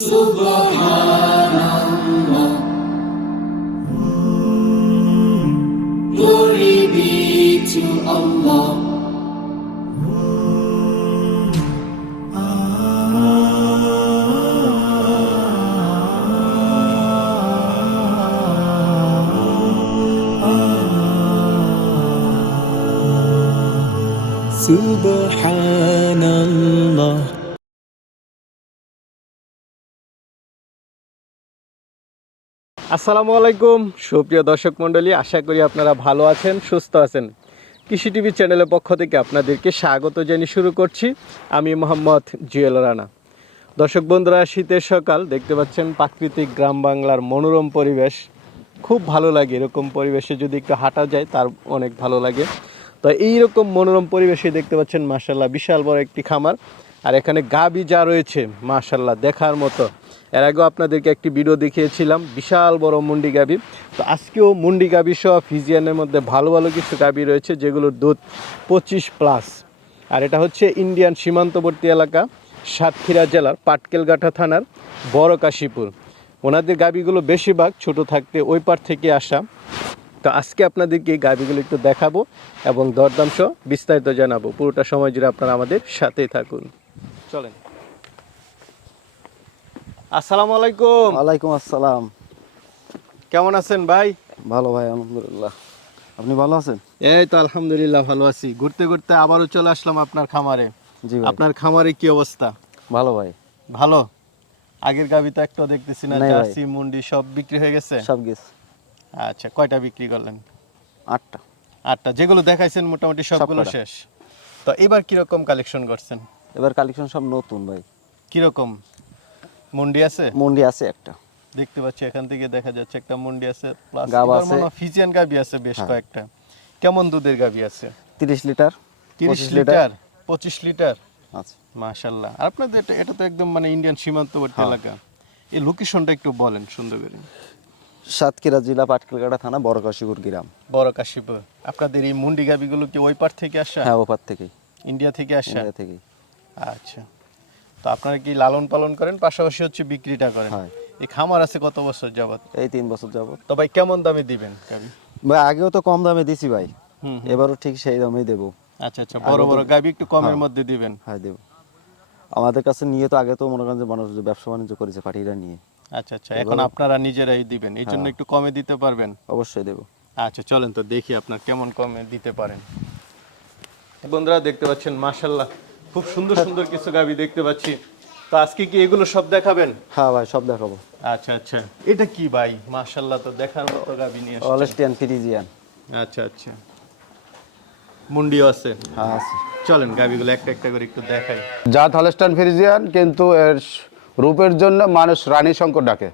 Subhanallah, glory be to Allah. Subhanallah. আসসালামু আলাইকুম সুপ্রিয় দর্শক মণ্ডলী, আশা করি আপনারা ভালো আছেন, সুস্থ আছেন। কৃষি টিভি চ্যানেলের পক্ষ থেকে আপনাদেরকে স্বাগত জানিয়ে শুরু করছি আমি মোহাম্মদ জুয়েল রানা। দর্শক বন্ধুরা, শীতের সকাল, দেখতে পাচ্ছেন প্রাকৃতিক গ্রাম বাংলার মনোরম পরিবেশ। খুব ভালো লাগে এরকম পরিবেশে যদি একটু হাঁটা যায়, তার অনেক ভালো লাগে। তো এইরকম মনোরম পরিবেশে দেখতে পাচ্ছেন মাশাল্লাহ বিশাল বড় একটি খামার, আর এখানে গাভী যা রয়েছে মাশাল্লাহ দেখার মতো। এর আগেও আপনাদেরকে একটি ভিডিও দেখিয়েছিলাম বিশাল বড় মুন্ডি গাভী। তো আজকেও মুন্ডি গাভী সহ ফিজিয়ানের মধ্যে ভালো ভালো কিছু গাভী রয়েছে যেগুলোর দুধ 25+। আর এটা হচ্ছে ইন্ডিয়ান সীমান্তবর্তী এলাকা, সাতক্ষীরা জেলার পাটকেলঘাটা থানার বড় কাশীপুর। ওনাদের গাভীগুলো বেশিরভাগ ছোট থাকতে ওই পার থেকে আসা। তো আজকে আপনাদেরকে এই গাভীগুলো একটু দেখাবো এবং দরদাম সহ বিস্তারিত জানাবো। পুরোটা সময় জুড়ে আপনারা আমাদের সাথেই থাকুন, চলেন। আসসালামু আলাইকুম। ওয়ালাইকুম আসসালাম। কেমন আছেন ভাই? ভালো ভাই, আলহামদুলিল্লাহ। আপনি ভালো আছেন? এই তো আলহামদুলিল্লাহ ভালো আছি। ঘুরতে ঘুরতে আবারও চলে আসলাম আপনার খামারে। জি ভাই। আপনার খামারে কি অবস্থা? ভালো ভাই। ভালো। আগের গাভী তো একটাও দেখতেছি না, নাই ভাই। জার্সি মুন্ডি সব বিক্রি হয়ে গেছে? সব গেছে। আচ্ছা, কয়টা বিক্রি করলেন? 8টা। 8টা। যেগুলো দেখাইছেন মোটামুটি সবগুলো সবকটা। শেষ। তো এবার কিরকম কালেকশন করছেন? এবার কালেকশন সব নতুন ভাই। কিরকম? মুন্ডি আছে? মন্ডি আছে একটা। দেখতে পাচ্ছি এখান থেকে দেখা যাচ্ছে একটা মুন্ডি আছে, প্লাস গাব এবার আছে। মনে হয় ফিজিয়ান গাভী আছে বেশ হ্যাঁ। কয়েকটা। কেমন দুধের গাভী আছে? 30 লিটার, 30 25 লিটার, 25 লিটার। আচ্ছা। মাশাআল্লাহ। আর আপনাদের এটা তো একদম মানে ইন্ডিয়ান সীমান্তবর্তী হ্যাঁ। এলাকা। এই লোকেশনটা একটু বলেন সুন্দর করে। সাতক্ষীরা জেলা পাটকেলঘাটা থানা বড় কাশীপুর গ্রাম। বড় কাশীপুর। আপনাদের এই মুন্ডি গাভীগুলো কি ওই পার থেকে আসা? হ্যাঁ, ওপার থেকেই। ইন্ডিয়া থেকে আসা? ইন্ডিয়া থেকেই। আচ্ছা। তো আপনারা কি লালন পালন করেন, পাশাপাশি হচ্ছে বিক্রিটা করেন? হ্যাঁ। এই খামার আছে কত বছর যাবত? এই 3 বছর যাবত। তো ভাই কেমন দামে দিবেন গাভী? ভাই আগেও তো কম দামে দিছি ভাই। হুম। এবারও ঠিক সেই দামেই দেব। আচ্ছা আচ্ছা, বড় বড় গাভী একটু কমের হ্যাঁ। মধ্যে দিবেন। হ্যাঁ, দেব। আমাদের কাছে নিয়ে তো আগে তো মনে করেন যে মানুষ ব্যবসা বাণিজ্য করেছে পাটিরা নিয়ে। আচ্ছা আচ্ছা, এখন আপনারা নিজেরাই দিবেন, এই জন্য হ্যাঁ। একটু কমে দিতে পারবেন? অবশ্যই দেব। আচ্ছা চলেন তো দেখি আপনার কেমন কমে দিতে পারেন। বন্ধুরা দেখতে পাচ্ছেন মাশাআল্লাহ খুব সুন্দর সুন্দর কিছু গাভী দেখতে পাচ্ছি। তো আজকে কি এগুলো সব দেখাবেন? হ্যাঁ ভাই, সব দেখাবো। আচ্ছা আচ্ছা, এটা কি ভাই? মাশাআল্লাহ, তো দেখার মতো গাভী নিয়ে আসছেন। অলস্টিয়ান ফ্রিজিয়ান। আচ্ছা আচ্ছা, মুন্ডিও আছে? হ্যাঁ আছে। চলেন গাভীগুলো একটা একটা করে একটু দেখাই। জাত হলস্টাইন ফ্রিজিয়ান, কিন্তু এর রূপের জন্য মানুষ রানী শঙ্কর ডাকে।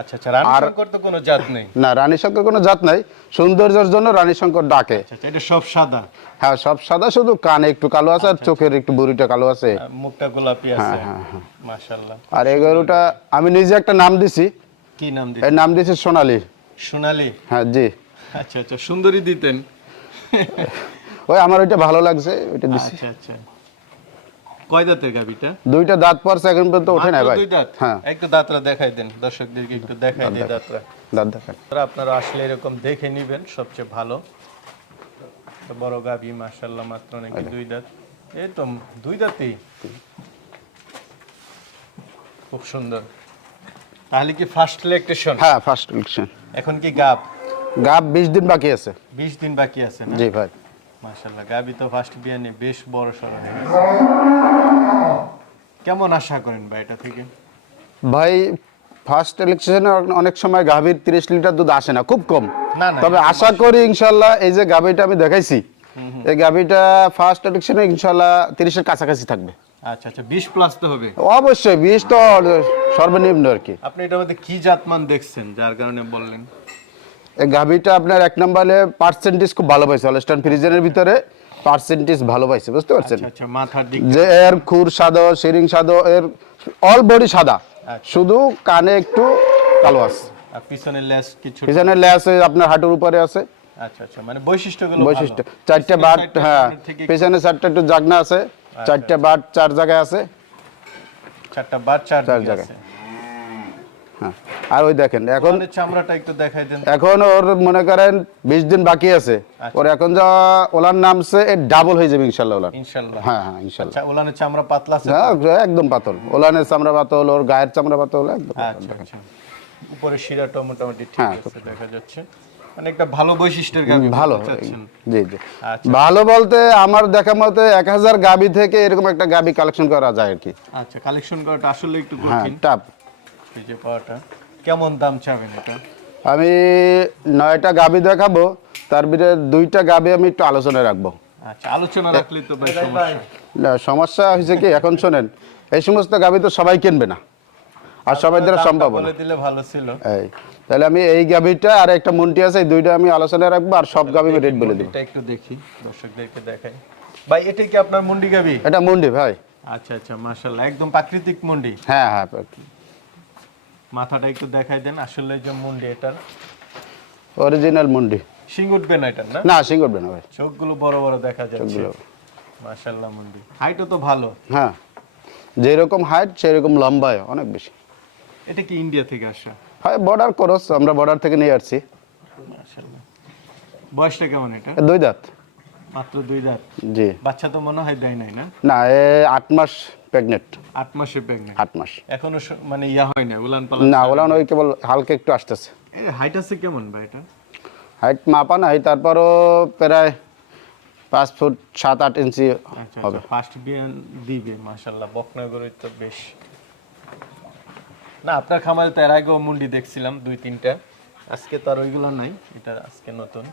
আচ্ছা আচ্ছা, রানী শঙ্কর তো কোনো জাত নেই? না, রানী শঙ্কর কোনো জাত নাই, সৌন্দর্যের জন্য রানী শঙ্কর ডাকে। আচ্ছা আচ্ছা, এটা সব সাদা? হ্যাঁ, সব সাদা, শুধু কানে একটু কালো আছে আর চোখের একটু বুড়িটা কালো আছে। আর মুখটা গোলাপি আছে? হ্যাঁ, হ্যাঁ। মাশাআল্লাহ। আর এই গরুটা আমি নিজে একটা নাম দিছি। কি নাম এর দিতেন? নাম দিছি সোনালী। সোনালী? হ্যাঁ জি। আচ্ছা আচ্ছা, সুন্দরী দিতেন। ওই আমার ওইটা ভালো লাগছে, ওইটা দিছি। আচ্ছা আচ্ছা, কয় দাঁতের গাভীটা? দুইটা দাঁত পড়ছে, এখন পর্যন্ত ওঠে না মাত্র ভাই। দুই দাঁত? হ্যাঁ, একটু দাঁতরা দেখাই দেন, দর্শকদেরকে একটু দেখাই দেন দাঁতরা। দাঁত দেখান। আপনারা আসলে এরকম দেখে নিবেন, সবচেয়ে ভালো। তো বড় গাভী মাশাআল্লাহ, মাত্র নাকি দুই দাঁত। এই তো দুই দাঁতই, খুব সুন্দর। তাহলে কি ফার্স্ট ল্যাকটেশন? হ্যাঁ, ফার্স্ট ইলেকশন। এখন কি গাব? গাব 20 দিন বাকি আছে। 20 দিন বাকি আছে না? জি ভাই। মাশাআল্লাহ, গাভী তো ফার্স্ট বিয়ানে বেশ বড় সড়ো হয়ে গেছে। কেমন আশা করেন ভাই এটা থেকে? ভাই ফার্স্ট ইলেকশনে অনেক সময় গাভীর 30 লিটার দুধ আসে না, খুব কম। না না, তবে আশা করি ইনশাল্লাহ এই যে গাভীটা আমি দেখাইছি, এই গাভীটা ফার্স্ট ইলেকশনে ইনশাল্লাহ 30-এর কাছাকাছি থাকবে। আচ্ছা আচ্ছা, 20+ তো হবে? অবশ্যই 20 তো সর্বনিম্ন আর কি। আপনি এটার মধ্যে কি জাতমান দেখছেন যার কারণে বললেন? এই গাভীটা আপনার এক নম্বরে পার্সেন্টেজ খুব ভালো পাইছে, হলস্টাইন ফ্রিজিয়ানের ভিতরে পার্সেন্টেজ ভালো পাইছে, বুঝতে পারছেন? আচ্ছা আচ্ছা, মাথার দিক যে এর খুর সাদা, শিরিং সাদা, এর অল বডি সাদা, শুধু কানে একটু কালো আছে। আর পিছনের লেজ কিছু? পিছনের লেজ আপনার হাঁটুর উপরে আছে। আচ্ছা আচ্ছা, মানে বৈশিষ্ট্যগুলো বৈশিষ্ট্য ভালো। 4টা বাট, সাইডটা হ্যাঁ সামনের থেকে পেছনে 4টা একটু জাগনা আছে, 4টা বাট 4 জায়গায় আছে। 4টা বার 4 চার দিকে জায়গায়। আছে। হ্যাঁ আর ওই দেখেন এখন ওলানের চামড়াটা একটু দেখাই দেন। এখন ওর মনে করেন 20 দিন বাকি আছে, ওর এখন যা ওলান নামছে এর ডাবল হয়ে যাবে ইনশাল্লাহ ওলান। ইনশাআল্লাহ। হ্যাঁ হ্যাঁ ইনশাল্লাহ। আচ্ছা, ওলানের চামড়া পাতলা আছে? হ্যাঁ একদম পাতল, ওলানের চামড়া পাতল, ওর গায়ের চামড়া পাতল একদম পাতল। আচ্ছা আচ্ছা। উপরে শিরাটা মোটামুটি ঠিক হ্যাঁ, আছে দেখা যাচ্ছে, মানে একটা ভালো বৈশিষ্ট্যের গাভী ভালো, বলতে চাচ্ছেন। জি জি আচ্ছা। ভালো বলতে আমার দেখা মতে 1000 গাবি থেকে এরকম একটা গাবি কালেকশন করা যায় আর কি। আচ্ছা, কালেকশন করাটা আসলে একটু হ্যাঁ কঠিন টাপ। এই যে পাওয়াটা। কেমন দাম চাবেন এটা? আমি 9টা গাবি দেখাবো, তার ভিতরে 2টা গাবি আমি একটু আলোচনায় রাখবো। আচ্ছা, আলোচনা রাখলে তো ভাই সমস্যা। না সমস্যা হয়েছে কি, এখন শোনেন, এই সমস্ত গাবি তো সবাই কিনবে না আর সবাই দ্বারা দামটা সম্ভব না। বলে দিলে ভালো ছিল। এই তাহলে আমি এই গাবিটা আর একটা মন্টি আছে, এই 2টা আমি আলোচনায় রাখবো আর সব গাবি রেট বলে দেবো। এটা একটু দেখি, দর্শকদেরকে দেখাই। ভাই এটা কি আপনার মুন্ডি গাবি? এটা মন্ডি ভাই। আচ্ছা আচ্ছা, মাশাআল্লাহ, একদম প্রাকৃতিক মুন্ডি। হ্যাঁ হ্যাঁ মাথাটা একটু দেখাই দেন, আসলে যে মুন্ডি এটার অরিজিনাল মন্ডি। শিং উঠবে না এটার? না, না সিং করবে না ভাই, চোখগুলো বড় বড় দেখা যাচ্ছে। চোখগুলো। মাশাআল্লাহ, মুন্ডি হাইটও তো ভালো। হ্যাঁ যেরকম হাইট সেরকম লম্বায় অনেক বেশি। এটা কি ইন্ডিয়া থেকে আসা? হয় বর্ডার ক্রস, আমরা বর্ডার থেকে নিয়ে আসছি। মাশাআল্লাহ। বয়সটা কেমন এটা? 2 দাঁত। মাত্র 2 দাঁত? জি বাচ্চা তো মনে হয় দেয় নাই না? না, 8 মাস প্রেগনেন্ট। 8 মাসে প্রেগন্যান্ট? 8 মাস এখনো মানে ইয়া হয় না, উলান পালান? না, ওলা ওই কেবল হালকা একটু আসতেছে। হাইট আছে কেমন ভাই এটা? হাইট মাপা নাই, তারপরও প্রায় 5 ফুট 7-8 ইঞ্চি আচ্ছা হবে। আচ্ছা, ফার্স্ট বিয়ান দিবে মাশাআল্লাহ। বকনাগরের তো বেশ। না, আপনার খামারে তো এর আগেও মুন্ডি দেখছিলাম 2-3টা, আজকে তো আর ওইগুলো নাই, এটা আজকে নতুন।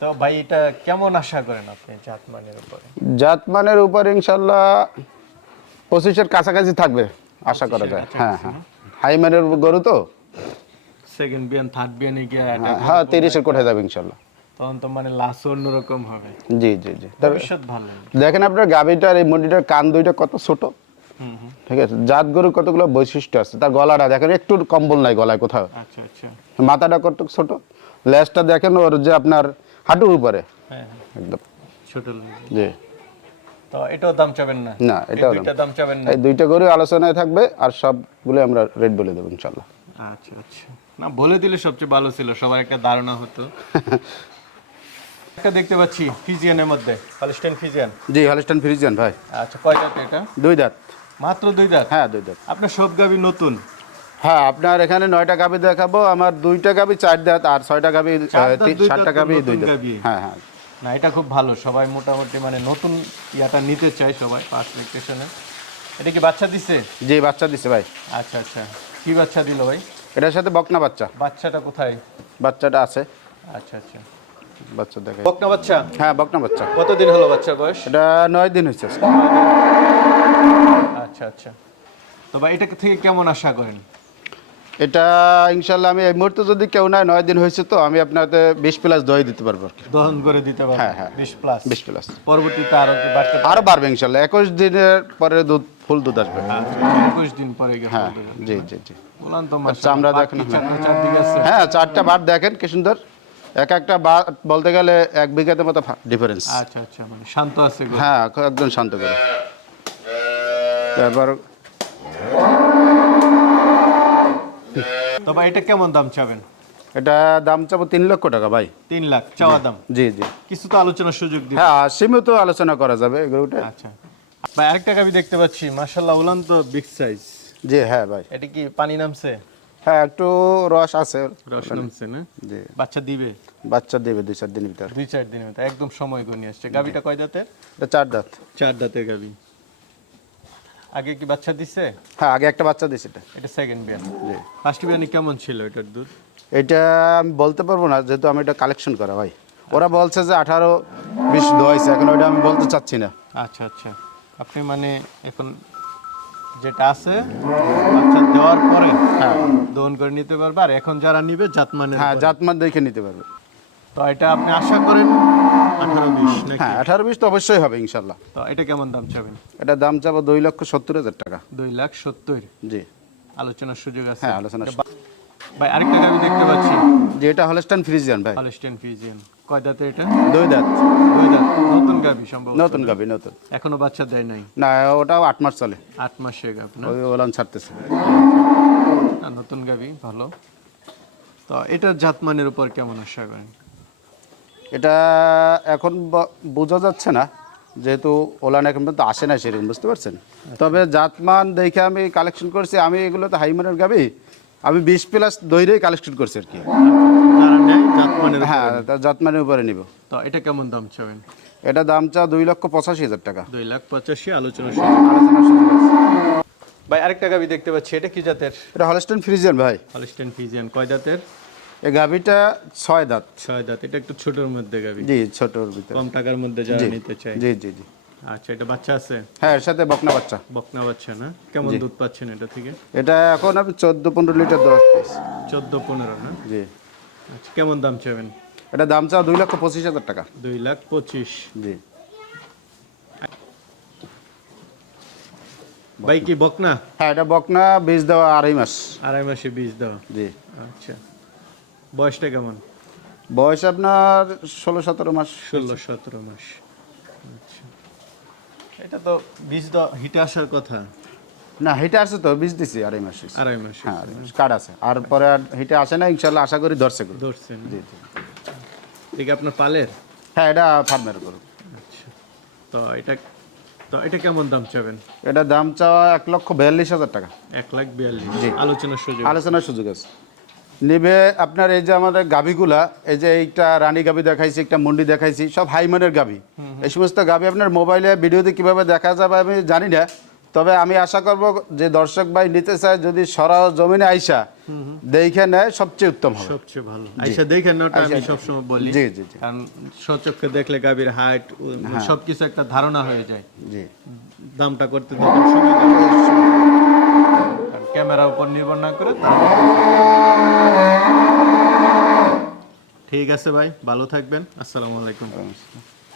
তো ভাই এটা কেমন আশা করেন আপনি জাতমানের উপরে? জাতমানের উপর ইনশাল্লাহ 25-এর কাছাকাছি থাকবে আশা করা 25-এর যায়। কাছাকাছি, হ্যাঁ হ্যাঁ হাই মানের গরু তো। সেকেন্ড বিয়ান থার্ড বিয়ানে গিয়ে হ্যাঁ 30-এর কোঠায় যাবে ইনশাল্লাহ। তখন তো মানে লাশ অন্যরকম হবে। জি জি জি তবে ভবিষ্যৎ ভালো। দেখেন আপনার গাভীটার এই মন্ডিটার কান দুইটা কত ছোট, হুম হুম। ঠিক আছে। জাত গরুর কতগুলো বৈশিষ্ট্য আছে, তার গলাটা দেখেন একটু কম্বল নাই গলায় কোথাও, আচ্ছা আচ্ছা। মাথাটা কত ছোট, লেজটা দেখেন ওর যে আপনার হাঁটুর উপরে হ্যাঁ হ্যাঁ, একদম। ছোট লোক। জি তো এটাও দাম চাবেন না? না, এই এটাও দুইটা দাম চাবেন না? এই 2টা গরু আলোচনায় থাকবে আর সবগুলো আমরা রেট বলে দেবো ইনশাল্লাহ। আচ্ছা আচ্ছা, না বলে দিলে সবচেয়ে ভালো ছিল, সবার একটা ধারণা হতো। একটা দেখতে পাচ্ছি ফিজিয়ানের মধ্যে, হলস্টাইন ফিজিয়ান। জি হলস্টাইন ফ্রিজিয়ান ভাই। আচ্ছা, কয় দাঁত এটা? 2 দাঁত। মাত্র 2 দাঁত? হ্যাঁ 2 দাঁত। আপনার সব গাবি নতুন? হ্যাঁ আপনার এখানে 9টা গাভি দেখাবো, আমার 2টা গাভি 4 দাঁত আর 6টা গাভি 4 দাঁত, 2 7টা দাঁত গাভি নতুন 2 দাঁত। গাভী। হ্যাঁ হ্যাঁ না, এটা খুব ভালো, সবাই মোটামুটি মানে নতুন ইয়াটা নিতে চায় সবাই ফার্স্ট রেকটেশনে। এটা কি বাচ্চা দিছে? জি বাচ্চা দিছে ভাই। আচ্ছা আচ্ছা, কি বাচ্চা দিল ভাই? এটার সাথে বকনা বাচ্চা। বাচ্চাটা কোথায়? বাচ্চাটা আছে, আচ্ছা আচ্ছা, বাচ্চা দেখে। বকনা বাচ্চা? হ্যাঁ বকনা বাচ্চা। কতদিন হলো বাচ্চার বয়স? এটা 9 দিন হয়েছে আজকে। আচ্ছা আচ্ছা। তো ভাই এটা থেকে কেমন আশা করেন? এটা ইনশাল্লাহ আমি এই মুহূর্তে যদি কেউ নাই, 9 দিন হয়েছে তো আমি আপনাকে 20+ দই দিতে পারবো আর কি। দহন করে দিতে পারবেন? হ্যাঁ, হ্যাঁ। 20+। 20+। পরবর্তীতে আরো কি বাড়তে পারে? আরো বাড়বে ইনশাল্লাহ, 21 দিনের পরে দুধ ফুল দুধ আসবে। আচ্ছা, 21 দিন পরে গিয়ে হ্যাঁ ফল দেবে। জি জি জি। বললাম তো চামড়া মাশাআল্লাহ, দেখেন বাকি না। চারদিকে আছে। হ্যাঁ 4টা বাট দেখেন কি সুন্দর, একটা বাট বলতে গেলে 1 বিঘাতে মতো ডিফারেন্স। আচ্ছা আচ্ছা, মানে শান্ত আছে গো। হ্যাঁ একদম শান্ত করে। তারপর তো ভাই এটা কেমন দাম চাবেন? এটা দাম চাবো 3 লক্ষ টাকা ভাই। 3 লাখ চাওয়া দাম? জি জি। কিছু তো আলোচনার সুযোগ দিবেন? হ্যাঁ সীমিত আলোচনা করা যাবে এগুলোটা। আচ্ছা ভাই, আরেকটা গাবি দেখতে পাচ্ছি, মাশাআল্লাহ, উলান তো বিগ সাইজ। জি হ্যাঁ ভাই। এটা কি পানি নামছে? হ্যাঁ একটু রস আছে। রস নামছে না? জি বাচ্চা দিবে? বাচ্চা দেবে 2-4 দিনের ভিতর। 2-4 দিনের মতো, একদম সময় গনিয়ে আসছে। গাবিটা কয় দাঁতের? এটা 4 দাঁত। 4 দাঁতের গাবি। আগে কি বাচ্চা দিছে? হ্যাঁ আগে একটা বাচ্চা দিয়েছে এটা। এটা সেকেন্ড বিয়ান। জি ফার্স্ট বিয়ানে কেমন ছিল এটার দুধ? এটা আমি বলতে পারবো না, যেহেতু আমি এটা কালেকশন করা ভাই। ওরা বলছে যে 18-20 দোয়াইছে, এখন ওইটা আমি বলতে চাচ্ছি না। আচ্ছা আচ্ছা, আপনি মানে এখন যেটা আছে বাচ্চা দেওয়ার পরে হ্যাঁ দহন করে নিতে পারবে, আর এখন যারা নিবে জাতমানের হ্যাঁ উপরে। জাতমান দেখে নিতে পারবে। তো এটা আপনি আশা করেন 18-20 নাকি? হ্যাঁ 18-20 তো অবশ্যই হবে ইনশাল্লাহ। তো এটা কেমন দাম চাবেন? এটা দাম চাবো 2,70,000 টাকা। 2,70,000। জি আলোচনার সুযোগ আছে? হ্যাঁ আলোচনা। ভাই আরেকটা গাবি দেখতে পাচ্ছি, যে এটা হলস্টাইন ফ্রিজিয়ান ভাই। Holstein Friesian. কয় দাঁতে এটা? 2 দাঁত। 2 দাঁত। নতুন গাবি সম্ভবত? নতুন গাবি নতুন। এখনো বাচ্চা দেয় নাই? না ওটাও 8 মাস চলে, 8 মাসের গাবি না? ওই ওলান ছাড়তেছে। নতুন গাভী ভালো। তো এটার জাতমানের উপর কেমন আশা করেন? এটা এখন বোঝা যাচ্ছে না, যেহেতু ওলান এখন পর্যন্ত আসে না সেরকম, বুঝতে পারছেন। তবে জাতমান দেখে আমি কালেকশন করছি, আমি এগুলো তো হাইমানের গাবি, আমি 20+ দইরেই কালেকশন করছি আর কি। যারা নেয় জাতমানের হ্যাঁ, উপরে। তার জাতমানের উপরে নিব। তো এটা কেমন দাম চাবেন? এটা দাম চা 2,85,000 টাকা। 2,85,000 আলোচনা শুরু। আলোচনার সুযোগ আছে। ভাই আরেকটা গাভী দেখতে পাচ্ছি, এটা কি জাতের? এটা হলস্টেইন ফ্রিজিয়ান ভাই। Holstein Friesian. কয় দাঁতের? এই গাভিটা 6 দাঁত। 6 দাঁত। এটা একটু ছোটর মধ্যে গাভী, জি, ছোটর ভিতরে। কম টাকার মধ্যে যারা জি নিতে চায়। জি জি জি। আচ্ছা, এটা বাচ্চা আছে? হ্যাঁ, এর সাথে বকনা বাচ্চা। বকনা বাচ্চা না? কেমন দুধ পাচ্ছেন এটা থেকে? এটা এখন আমি 14-15 লিটার দুধ পাইছি। 14-15 না? জি। আচ্ছা, কেমন দাম চাবেন? এটা দাম চা 2,25,000 টাকা। 2,25,000। জি। ভাই কি বকনা? হ্যাঁ, এটা বকনা, বীজ দেওয়া 2.5 মাস। 2.5 মাসে বীজ দেওয়া। জি। আচ্ছা, বয়সটা কেমন? বয়স আপনার 16-17 মাস। 16-17 মাস। আচ্ছা, এটা তো বীজ দেওয়া হিটে আসার কথা। না, হিটে আসছে তো, বীজ দিছি 2.5 মাস। 2.5 মাস হ্যাঁ, 2.5 মাস কার্ড আছে। আর পরে আর হিটে আসে না, ইনশাল্লাহ আশা করি ধরছে গরু। ধরছেন? জি জি। ঠিক আপনার পালের? হ্যাঁ, এটা ফার্মের গরু। আচ্ছা, তো এটা কেমন দাম চাবেন? এটা দাম চাওয়া 1,42,000 টাকা। 1,42,000 আলোচনার সুযোগ। আলোচনার সুযোগ আছে। নিবে আপনার এই যে আমাদের গাভিগুলা, এই যে এইটা রানী গাভি দেখাইছি, একটা মুন্ডি দেখাইছি, সব হাইমানের গাভি। এই সমস্ত গাভি আপনার মোবাইলে ভিডিওতে কিভাবে দেখা যাবে আমি জানি না, তবে আমি আশা করব যে দর্শক ভাই নিতে চায় যদি জমিনে আইসা দেখে নেয় সবচেয়ে উত্তম হবে। সবচেয়ে ভালো আইসা দেখেন না, ওটা আমি আইসা- সবসময় বলি। জি জি জি। কারণ সচক্ষে দেখলে গাভীর হাইট সবকিছু একটা ধারণা হয়ে যায়। জি। দামটা করতে তখন সময় লাগে। কারণ ক্যামেরার উপর নির্ভর না করে ঠিক আছে ভাই, ভালো থাকবেন। আসসালামু আলাইকুম।